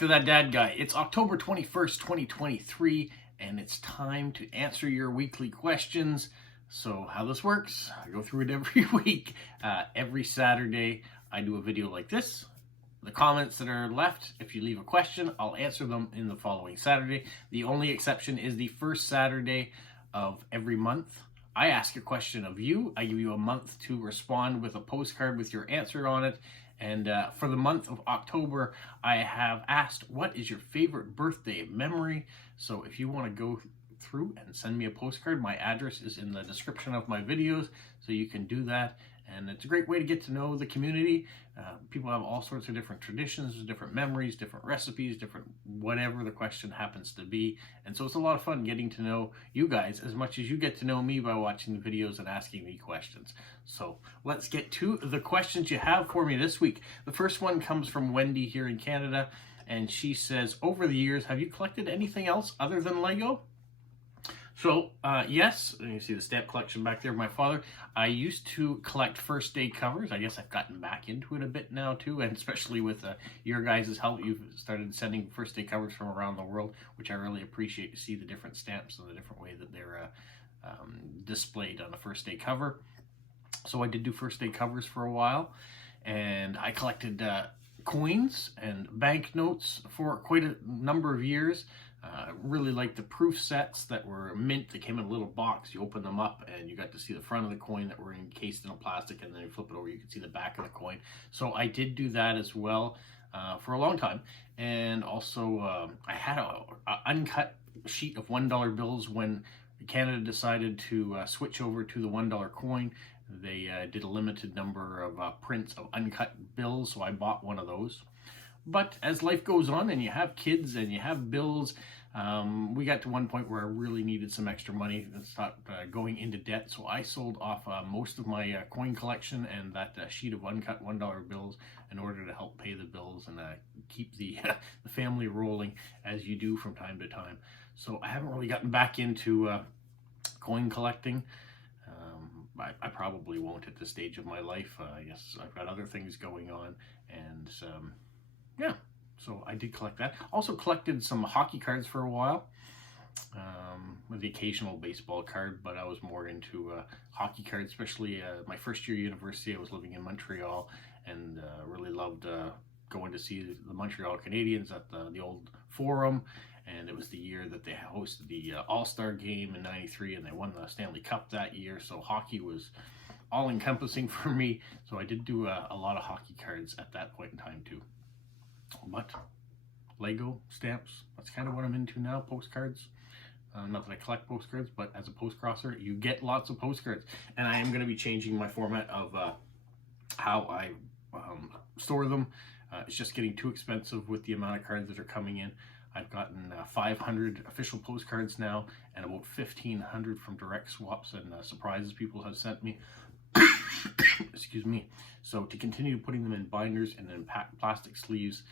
to That Dad Guy. It's October 21st, 2023, and it's time to answer your weekly questions. So how this works, I go through it every week. Every Saturday, I do a video like this. The comments that are left, if you leave a question, I'll answer them in the following Saturday. The only exception is the first Saturday of every month. I ask a question of you. I give you a month to respond with a postcard with your answer on it. And for the month of October, I have asked, what is your favorite birthday memory? So if you want to go through and send me a postcard, my address is in the description of my videos, so you can do that. And it's a great way to get to know the community. People have all sorts of different traditions, different memories, different recipes, different whatever the question happens to be. And so it's a lot of fun getting to know you guys as much as you get to know me by watching the videos and asking me questions. So let's get to the questions you have for me this week. The first one comes from Wendy here in Canada, and she says, over the years, have you collected anything else other than Lego? So, yes, and you see the stamp collection back there of my father. I used to collect first day covers. I guess I've gotten back into it a bit now too, and especially with your guys' help, you've started sending first day covers from around the world, which I really appreciate to see the different stamps and the different way that they're displayed on a first day cover. So I did do first day covers for a while, and I collected coins and banknotes for quite a number of years. Really liked the proof sets that were mint. They came in a little box. You open them up and you got to see the front of the coin that were encased in a plastic, and then you flip it over, you can see the back of the coin. So I did do that as well for a long time. And also I had a uncut sheet of $1 bills when Canada decided to switch over to the $1 coin. They did a limited number of prints of uncut bills, so I bought one of those. But as life goes on and you have kids and you have bills, we got to one point where I really needed some extra money and stopped going into debt. So I sold off most of my coin collection and that sheet of uncut $1 bills in order to help pay the bills and keep the, the family rolling, as you do from time to time. So I haven't really gotten back into coin collecting. I probably won't at this stage of my life. I guess I've got other things going on, and yeah, so I did collect that. Also collected some hockey cards for a while, with the occasional baseball card, but I was more into hockey cards, especially my first year of university. I was living in Montreal and really loved going to see the Montreal Canadiens at the old Forum, and it was the year that they hosted the All-Star game in '93, and they won the Stanley Cup that year, so hockey was all-encompassing for me. So I did do a lot of hockey cards at that point in time too. But Lego, stamps, that's kind of what I'm into now. Postcards. Not that I collect postcards, but as a postcrosser, you get lots of postcards. And I am going to be changing my format of how I store them. It's just getting too expensive with the amount of cards that are coming in. I've gotten 500 official postcards now, and about 1,500 from direct swaps and surprises people have sent me. Excuse me. So to continue putting them in binders and in plastic sleeves,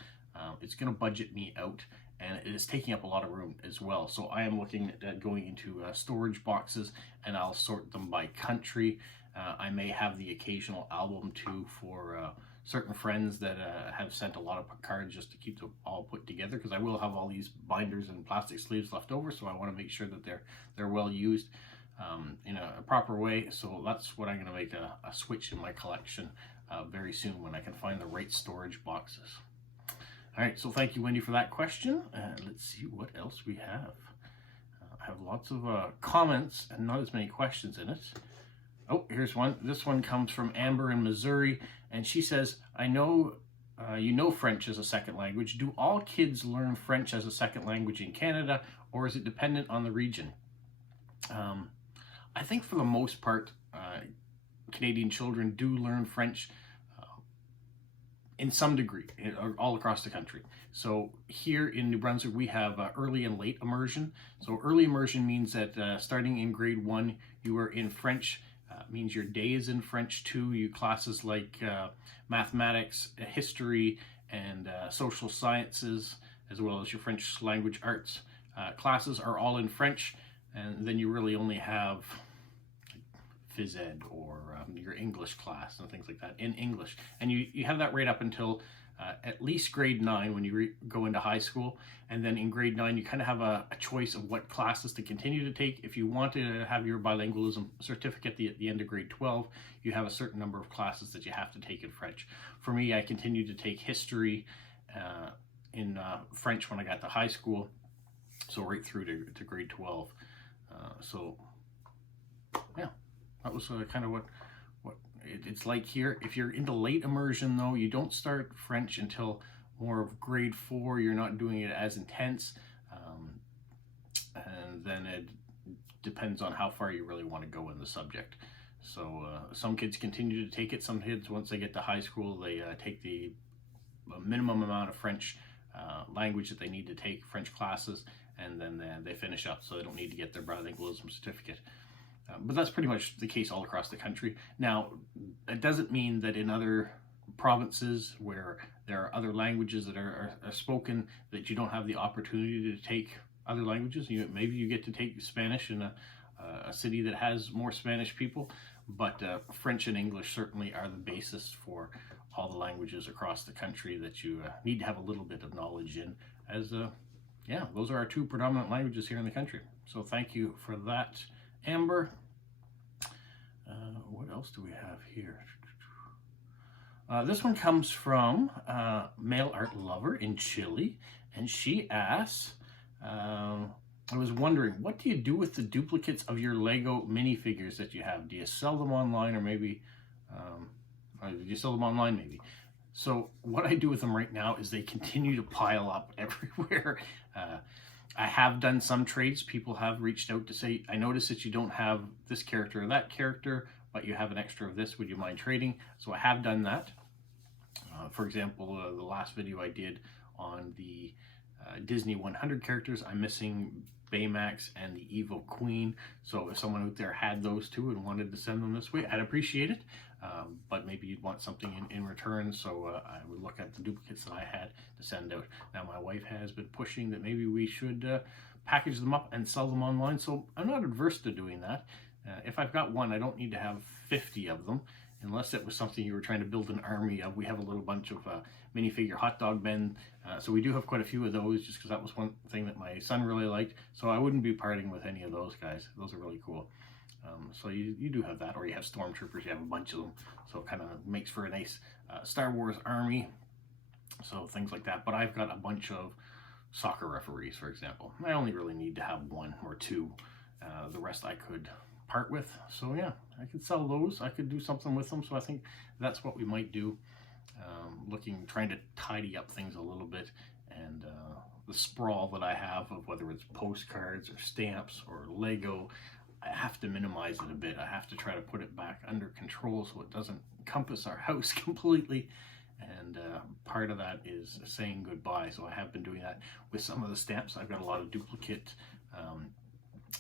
it's going to budget me out, and it is taking up a lot of room as well. So I am looking at going into storage boxes, and I'll sort them by country. I may have the occasional album too for certain friends that have sent a lot of cards just to keep them all put together, because I will have all these binders and plastic sleeves left over, so I want to make sure that they're well used in a proper way. So that's what I'm going to make a switch in my collection very soon when I can find the right storage boxes. All right, so thank you, Wendy, for that question. Let's see what else we have. I have lots of comments and not as many questions in it. Oh, here's one. This one comes from Amber in Missouri, and she says, I know you know French as a second language. Do all kids learn French as a second language in Canada, or is it dependent on the region? I think for the most part, Canadian children do learn French in some degree, all across the country. So here in New Brunswick, we have early and late immersion. So early immersion means that starting in grade 1, you are in French. Means your day is in French too. You classes like mathematics, history, and social sciences, as well as your French language arts classes are all in French. And then you really only have phys ed or your English class and things like that in English. And you have that right up until at least grade 9 when you go into high school. And then in grade 9, you kind of have a choice of what classes to continue to take. If you want to have your bilingualism certificate at the end of grade 12, you have a certain number of classes that you have to take in French. For me, I continued to take history in French when I got to high school, so right through to grade 12. So yeah, that was kind of what it's like here. If you're into late immersion though, you don't start French until more of grade 4. You're not doing it as intense, and then it depends on how far you really want to go in the subject. So some kids continue to take it. Some kids, once they get to high school, they take the minimum amount of French language that they need to take, French classes, and then they finish up, so they don't need to get their bilingualism certificate. But that's pretty much the case all across the country. Now, it doesn't mean that in other provinces where there are other languages that are spoken, that you don't have the opportunity to take other languages. Maybe you get to take Spanish in a city that has more Spanish people, but French and English certainly are the basis for all the languages across the country that you need to have a little bit of knowledge in, as yeah, those are our 2 predominant languages here in the country. So thank you for that, Amber. What else do we have here? This one comes from Mail Art Lover in Chile, and she asks, I was wondering, what do you do with the duplicates of your Lego minifigures that you have? Do you sell them online, or maybe, do you sell them online maybe? So what I do with them right now is they continue to pile up everywhere. I have done some trades. People have reached out to say, I noticed that you don't have this character or that character, but you have an extra of this. Would you mind trading? So I have done that. For example, the last video I did on the Disney 100 characters, I'm missing Baymax and the Evil Queen. So if someone out there had those 2 and wanted to send them this way, I'd appreciate it. But maybe you'd want something in return, so I would look at the duplicates that I had to send out. Now my wife has been pushing that maybe we should package them up and sell them online, so I'm not adverse to doing that. If I've got one, I don't need to have 50 of them, unless it was something you were trying to build an army of. We have a little bunch of minifigure hot dog men, so we do have quite a few of those, just because that was one thing that my son really liked. So I wouldn't be parting with any of those guys. Those are really cool. So you do have that, or you have stormtroopers, you have a bunch of them, so it kind of makes for a nice Star Wars army, so things like that. But I've got a bunch of soccer referees, for example. I only really need to have 1 or 2. The rest I could part with. So yeah, I could sell those. I could do something with them. So I think that's what we might do. Trying to tidy up things a little bit, and the sprawl that I have of whether it's postcards or stamps or Lego, I have to minimize it a bit. I have to try to put it back under control so it doesn't encompass our house completely. And part of that is saying goodbye. So I have been doing that with some of the stamps. I've got a lot of duplicate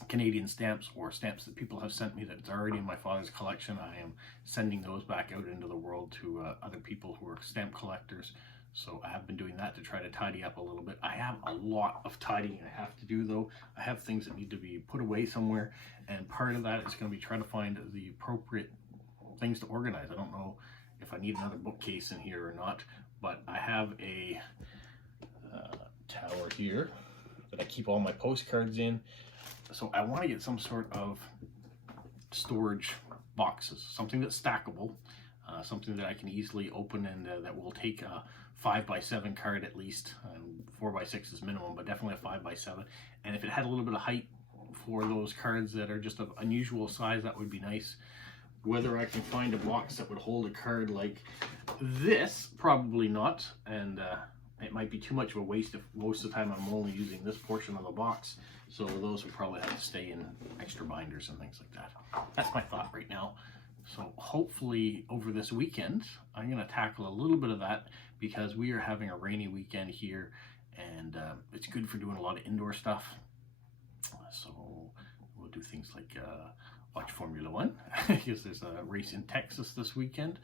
Canadian stamps, or stamps that people have sent me that's already in my father's collection. I am sending those back out into the world to other people who are stamp collectors. So I have been doing that to try to tidy up a little bit. I have a lot of tidying I have to do though. I have things that need to be put away somewhere, and part of that is going to be trying to find the appropriate things to organize. I don't know if I need another bookcase in here or not, but I have a tower here that I keep all my postcards in. So I want to get some sort of storage boxes, something that's stackable, something that I can easily open, and that will take a 5x7 card at least. 4x6 is minimum, but definitely a 5x7. And if it had a little bit of height for those cards that are just of unusual size, that would be nice. Whether I can find a box that would hold a card like this, probably not. And it might be too much of a waste if most of the time I'm only using this portion of the box. So those would probably have to stay in extra binders and things like that. That's my thought right now. So hopefully over this weekend, I'm going to tackle a little bit of that, because we are having a rainy weekend here, and it's good for doing a lot of indoor stuff. So we'll do things like watch Formula One, because there's a race in Texas this weekend.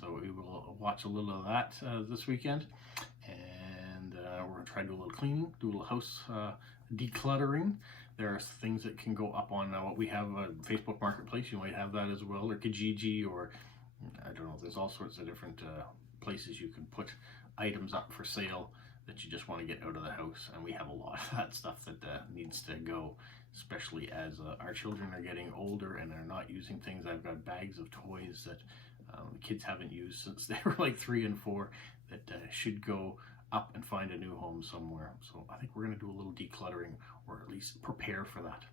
So we will watch a little of that this weekend. And we're going to try to do a little cleaning, do a little house decluttering. There are things that can go up on what we have Facebook Marketplace. You might have that as well, or Kijiji, or I don't know. There's all sorts of different places you can put items up for sale that you just want to get out of the house, and we have a lot of that stuff that needs to go, especially as our children are getting older and are not using things. I've got bags of toys that the kids haven't used since they were like 3 and 4 that should go up and find a new home somewhere. So I think we're going to do a little decluttering, or at least prepare for that.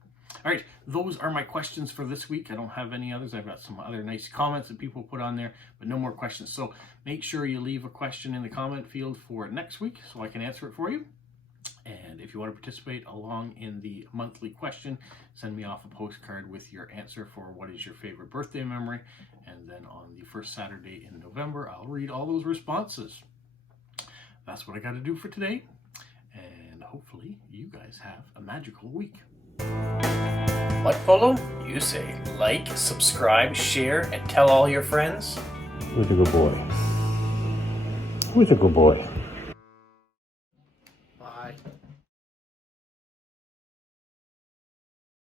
All right, those are my questions for this week. I don't have any others. I've got some other nice comments that people put on there, but no more questions. So make sure you leave a question in the comment field for next week so I can answer it for you. And if you want to participate along in the monthly question, send me off a postcard with your answer for what is your favorite birthday memory. And then on the first Saturday in November, I'll read all those responses. That's what I got to do for today. And hopefully you guys have a magical week. What, Polo? You say like, subscribe, share, and tell all your friends? Who's a good boy? Who's a good boy? Bye.